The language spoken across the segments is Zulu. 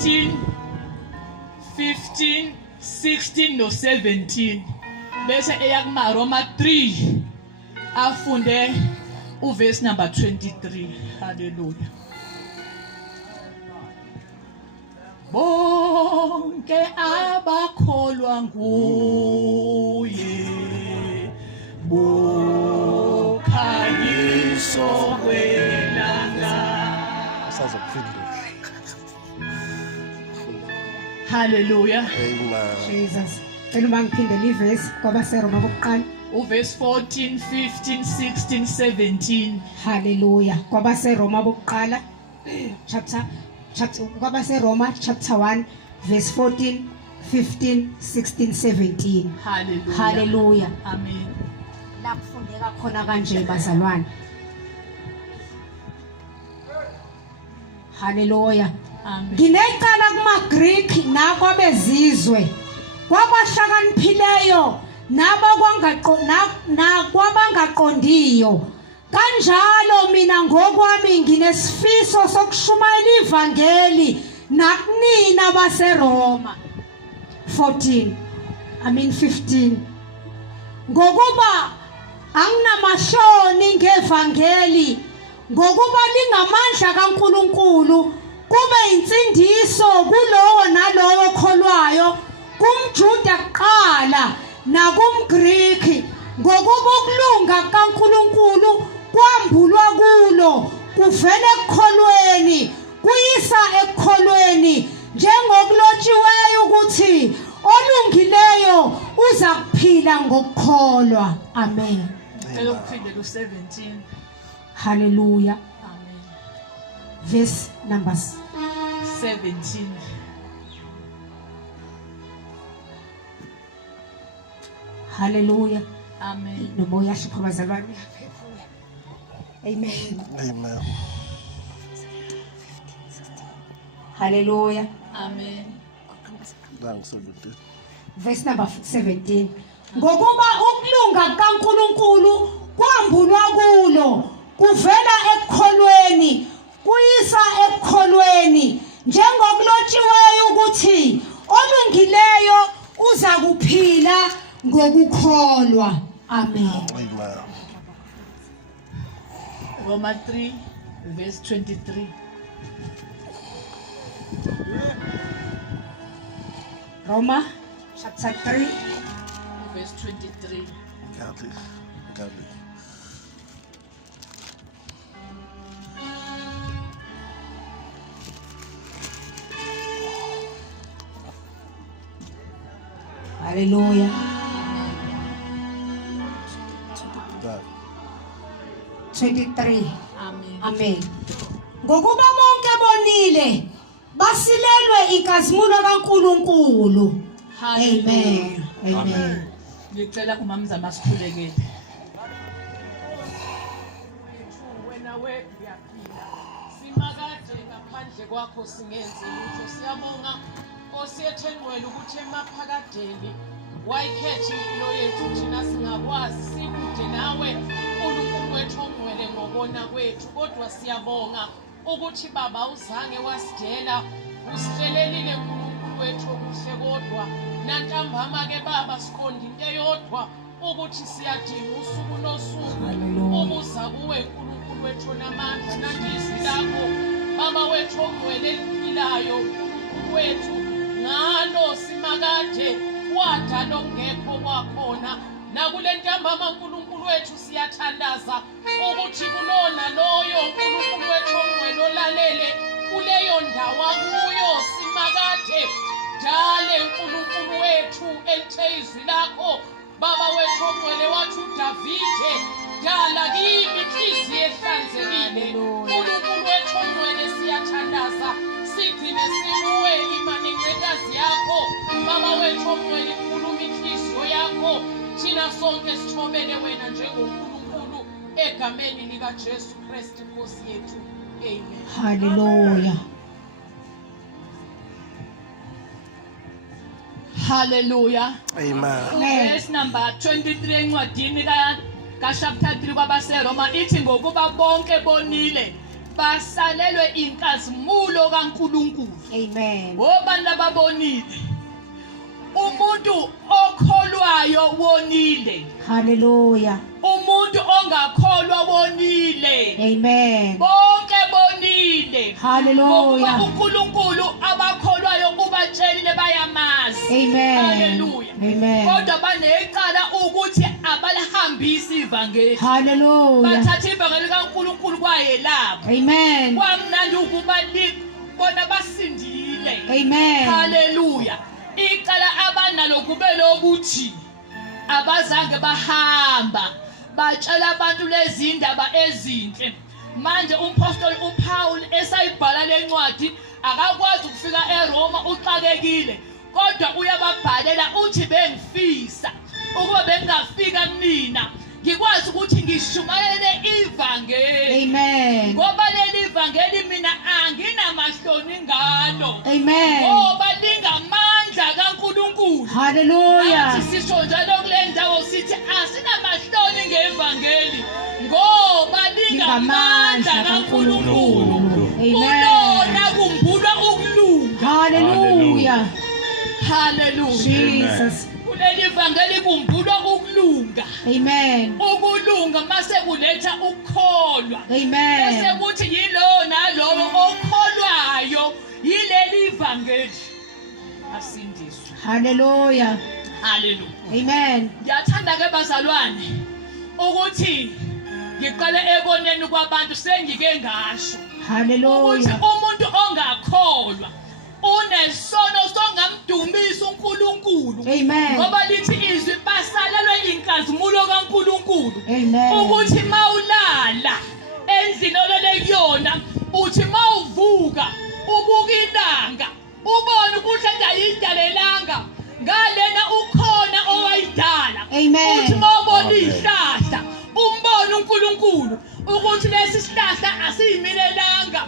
14, 15, 16 no 17. Bese eyakuma Roma 3 afunde uverse number 23. Hallelujah. Bonke abakholwa nguye bokhanyiso kwelanga. Hallelujah. Amen. Jesus. Eluma ngiphinde liverse kwabaseRoma bokuqala. Uverse 14, 15, 16, 17. Hallelujah. KwabaseRoma bokuqala chapter kwabaseRoma chapter 1 verse 14, 15, 16, 17. Hallelujah. Hallelujah. Amen. La kufundeka khona kanje bazalwane. Hallelujah. Amen. Nginecala kuma Greek nakwabezizwe kwabahlakaniphileyo nakwabangaqondiyo. Kanjalo mina ngokwami nginesifiso sokushumayela ivangeli nakunina baseRoma. 15. Ngokuba anginamashoni ngevangeli, ngokuba lingamandla kaNkuluNkulu kube insindiso kulowo nalowo okholwayo, kumJuda kuqala nakumGriki, ngokuba ukulunga kaNkuluNkulu kwambulwa kulo kuvela ekukholweni kuyisa ekukholweni, njengokulotshiweyo ukuthi olungileyo uza kuphila ngokukholwa. Amen. Cela ukuphinde ku 17. Hallelujah. Amen. Verse numbers 17. Hallelujah. Amen. Nomoya shipha bazalwane. Amen. Amen. Hallelujah. Amen. Verse number 17. Ngokuba ukulunga kaNkuluNkulu kwambulwa kulo kuvela ekukholweni kuyisa ekukholweni, njengokulotshiweyo ukuthi olungileyo uza kuphila ngokukholwa. Amen. Amen. Roma 3 verse 23. Roma chapter 3 Verse 23. Godly. Hallelujah. God. 23. Amen. Amen. Ngokuba bonke bonile basilelwe inkazimulo kaNkuluNkulu. Amen. Amen. Ngicela umamzana asikhulekele. Wena wethu uyaphila. Simakade ngaphandle kwakho singenze lutho. Siyabonga osiyethengwele ukuthi emaphakadeni wayikhetha impilo yethu thina singakwazi sikude nawe uNkulunkulu wethu ongcwele ngobona kwethu, kodwa siyabonga ukuthi baba uzange wasidela, usihlelelile uNkulunkulu wethu okuhle, kodwa nantambama ke baba siqonda into eyodwa ukuthi siyadinga usuku nosuku ukuza kuwe uNkulunkulu wethu namandla nangizwi lakho baba wethu ongcwele eliphilayo. uNkulunkulu wethu ngalo simakade wadala ongekho kwakhona, nakule ntambama uNkulunkulu wethu siyathandaza ukuthi kulona loyo uNkulunkulu wethu ongcwele olalele kuleyo ndawo kuyo simakade dale uNkulunkulu wethu elithe izwi lakho baba wethu ongcwele wathi uDavide dala kimi inhliziyo ehlanzekile. uNkulunkulu wethu ongcwele siyathandaza sigcine sibuwe imani ngcekazi yakho baba wethu ongcwele ikhuluma inhliziyo yakho thina sonke sithobele wena njengoNkulunkulu egameni lika Jesu Kristu Nkosi yethu. Amen. Hallelujah. Hallelujah. Amen. Verse number 23 encwadini ka chapter 3 kwabaseRoma ithi ngokuba bonke bonile basalelwe inkazimulo kaNkulunkulu. Amen. Obani lababonile umuntu okholwayo wonile, Hallelujah. umuntu ongakholwa wonile, Amen. bonke bonile. Hallelujah. Ngoba uNkulunkulu abakholwayo ubatshelile bayamazi. Amen. Hallelujah. Amen. Kodwa banecala ukuthi abalihambisi ivangeli. Hallelujah. Bathatha ivangeli kaNkulunkulu kwayelapho. Amen. Kwamnandi ukuba bona basindile. Amen. Hallelujah. Icala abanalo kube lokuthi abazange bahamba batshela abantu lezi indaba ezinhle. Manje umpostoli uPaul esayibhala lencwadi akakwazi ukufika eRoma uxakekile, kodwa uyababhalela uthi bengifisa ukuba bengafika mina ngikwazi ukuthi ngishumayele ivangeli. Amen. Ngoba leli ivangeli mina anginamahloni ngalo. Amen. Ngoba lingamandla kaNkulunkulu. Hallelujah. Nathi sisho njalo kule ndawo sithi asinamahloni ngevangeli ngoba lingamandla kaNkulunkulu. Amen. Kulona kumbulwa ukulunga. Hallelujah. Hallelujah. Jesus. Kuleli ivangeli kumbulwa ukulunga. Amen. Ukulunga mase kuletha ukukholwa. Amen. Bese kuthi yilo nalowo okholwayo yileli ivangeli asindiswe. Hallelujah. Hallelujah. Amen. Ngiyathanda ke bazalwane ukuthi ngiqale ekoneni kwabantu sengike ngasho ukuthi Hallelujah. umuntu ongakholwa unesono songamdumisa uNkulunkulu. Amen. Ngoba lithi izwi basalelwe inkazimulo kaNkulunkulu. Amen. Ukuthi mawulala endlini olele kuyona uthi mawuvuka ubuka ilanga ubone ukuthi ayidalelanga ngalena ukhona owayidala. Amen. Uthi mawubona ihlahla umbone uNkulunkulu ukuthi lesi sihlahla asiyimilelanga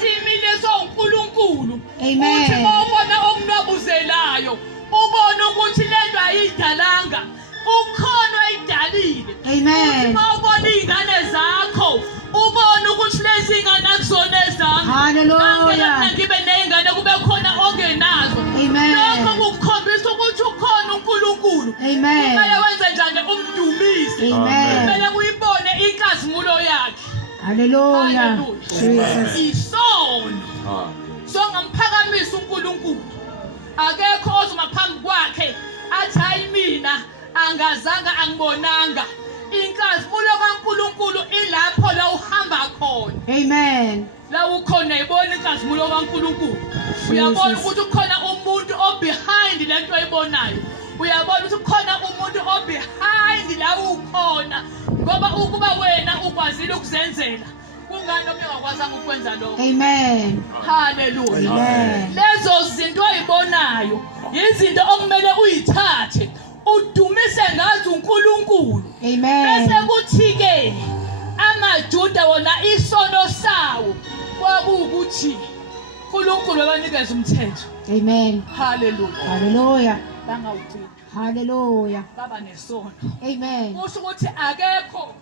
simile soNkulunkulu. Amen. Uthi mawubona okunabuzelayo ubone ukuthi lento ayidalanga ukhona ayidalile. Amen. Mawubona izingane zakho ubone ukuthi lezi ingane akuzona ezami. Hallelujah. Angeke ngibe nezingane kube khona ongenazo. Amen. Lokho kukhombisa ukuthi ukhona uNkulunkulu. Amen. Kumele wenze njani umdumise. Amen. Kumele uyibone inkazimulo yakhe. Hallelujah. Jesus. Isono songamphakamisa uNkulunkulu. Akekho ozuma phambi kwakhe athi hayi mina angazange angibonanga. Inkazimulo kaNkulunkulu ilapho la uhamba khona. Amen. La ukhona ibona inkazimulo kaNkulunkulu. Uyabona ukuthi ukhona umuntu obehind lento oyibonayo. Uyabona ukuthi ukhona umuntu obehind la ukhona. Ngoba ukuba wena ukwazile ukuzenzela kungani ongakwazi ukwenza lokho. Amen. Hallelujah. Amen. Lezo zinto oyibonayo izinto okumele uyithathe udumise ngazo uNkulunkulu. Amen. Bese kuthi ke amaJuda wona isono sawo kwakuwukuthi uNkulunkulu wabanikeza umthetho. Amen. Hallelujah. Hallelujah. Bangawugcina. Hallelujah. Baba nesono. Amen. Kusho ukuthi akekho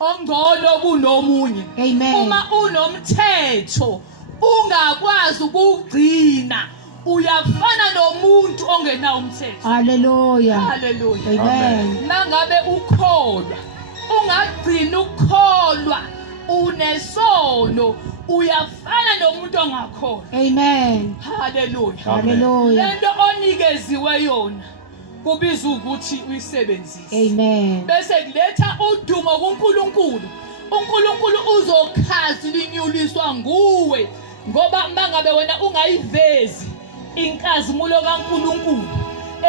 ongcono kunomunye. Amen. Uma unomthetho ungakwazi ukugcina uyafana nomuntu ongenawo umthetho. Hallelujah. Hallelujah. Amen. Nangabe ukholwa ungagcina ukholwa unesono uyafana nomuntu ongakholwa. Amen. Hallelujah. Hallelujah. Lento onikeziwe yona kubizwa ukuthi uyisebenzise. Amen. Bese kuletha udumo kuNkulunkulu. uNkulunkulu uzokhazi linyuliswa nguwe ngoba mangabe wena ungayivezi inkazimulo kaNkulunkulu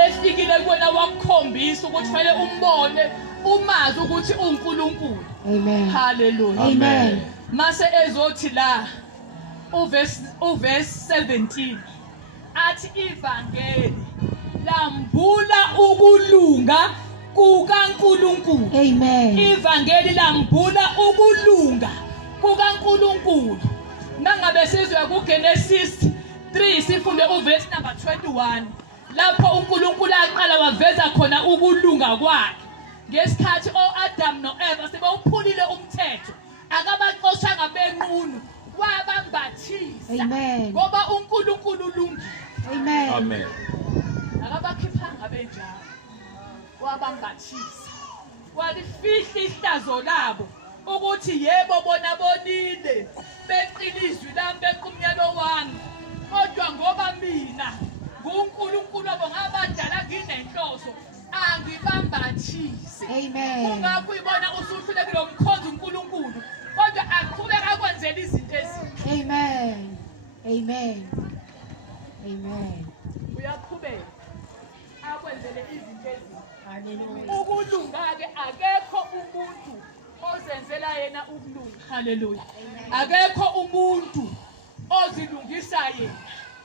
efikile kuwena wakukhombisa ukuthi fanele umbone umazi ukuthi uNkulunkulu. Amen. Hallelujah. Amen. Mase ezothi la uverse 17 athi ivangeli lambula ukulunga kukaNkulunkulu. Amen. Ivangeli lambula ukulunga kukaNkulunkulu. Mangabe sizwe kuGenesis 3 sifunde uverse number 21 lapho uNkulunkulu aqala waveza khona ukulunga kwakhe ngesikhathi oAdam noEva sebewuphulile umthetho akabaxoshanga benqunu wabambathisa Amen. ngoba uNkulunkulu ulungile. Amen. Amen. Akabakhiphanga benjalo wabambathisa walifihla ihlazo labo ukuthi yebo bona bonile beqilizwi lami bequmnyelo wami kodwa ngoba mina nguNkulunkulu wabo ngabadala nginenhloso angibambathise. Amen. Kungakho ibona usuhlulekile umkhonza uNkulunkulu kodwa aqhubeka akwenzela izinto ezinhle. Amen. Amen. Amen. Uyaqhubeka akwenzele izinto ezinhle. Hallelujah. Ukulunga-ke akekho umuntu ozenzela yena ukulunga. Haleluya. Akekho umuntu ozilungisa yena.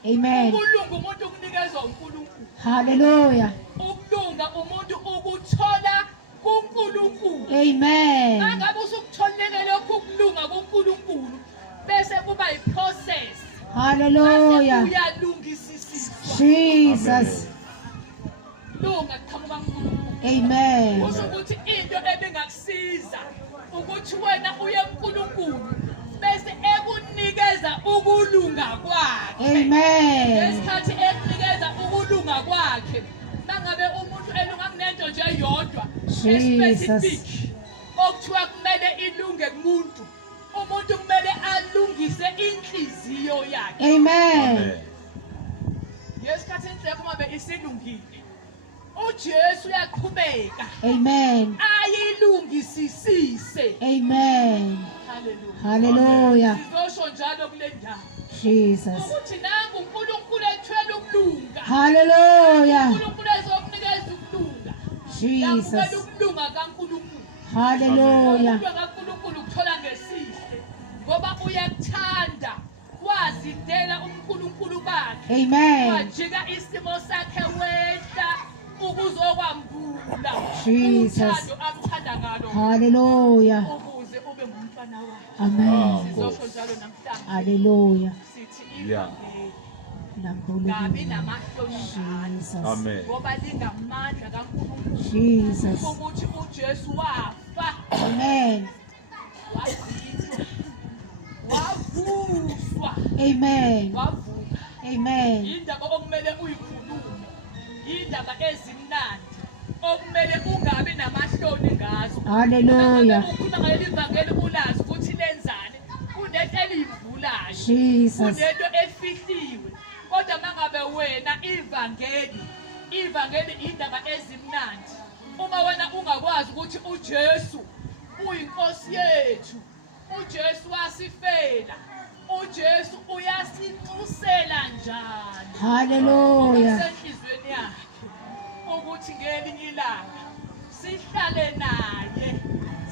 Amen. Ukulunga umuntu ukunikezwa uNkulunkulu. Hallelujah. Ukulunga umuntu ukuthola kuNkulunkulu. Amen. Mangabe usukutholele lokhu ukulunga kuNkulunkulu bese kuba iprocess. Hallelujah. Uyalungisisiswa. Jesus. Lunga qhamuka kuNkulunkulu. Amen. Kusho ukuthi into ebingakusiza ukuthi wena uye kuNkulunkulu bese ekunikeza ukulunga kwakhe. Amen. Ngesikhathi ekunikeza ukulunga kwakhe mangabe umuntu elunga kunento nje yodwa specific okuthiwa kumele ilunge kumuntu umuntu kumele alungise inhliziyo yakhe. Amen. Ngesikhathi inhleko mabe isilungile uJesu uyaqhubeka Amen. ayilungisisise. Amen. Hallelujah. Hallelujah. Sizosho njalo kule ndawo Jesus. ukuthi nangu uNkulunkulu ethwele ukulunga. Hallelujah. uNkulunkulu ezokunikeza ukulunga. Jesus. Yakubela ukulunga kaNkulunkulu. Hallelujah. Ukulunga kaNkulunkulu ukuthola ngesihle ngoba uyakuthanda wazidela uNkulunkulu bakhe. Amen. Wajika isimo sakhe wehla ukuzokwambula Jesus. uthando akuthanda ngalo Hallelujah. ukuze ube ngumfana wakhe. Amen. Sizosho njalo namhlanje Hallelujah. sithi Yeah. ivangeli kabi namahloni ngalo Jesus. Amen. ngoba lingamandla kaNkulunkulu Jesus. ukuthi uJesu wafa Amen. wazitwa wavuswa Amen. wavuka. Amen. Indaba okumele uyikhulume indaba ezimnandi okumele ungabi namahloni ngazo. Hallelujah. Ukhuluma ngaleli vangeli ulazi ukuthi lenzani kunento elivulayo Jesus. kunento efihliwe kodwa mangabe wena ivangeli indaba ezimnandi uma wena ungakwazi ukuthi uJesu uyinkosi yethu uJesu wasifela uJesu uyasixusela njani Hallelujah. senhlizweni yakhe ukuthi ngelinye ilanga sihlale naye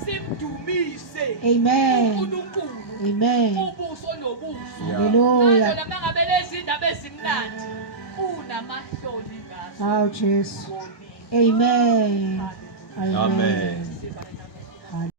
simdumise Amen. uNkulunkulu Amen. ubuso nobuso. Hallelujah. Manje mangabe lezi indaba ezimnandi unamahloni ngazo. Oh, Jesus. Amen. Amen. Siba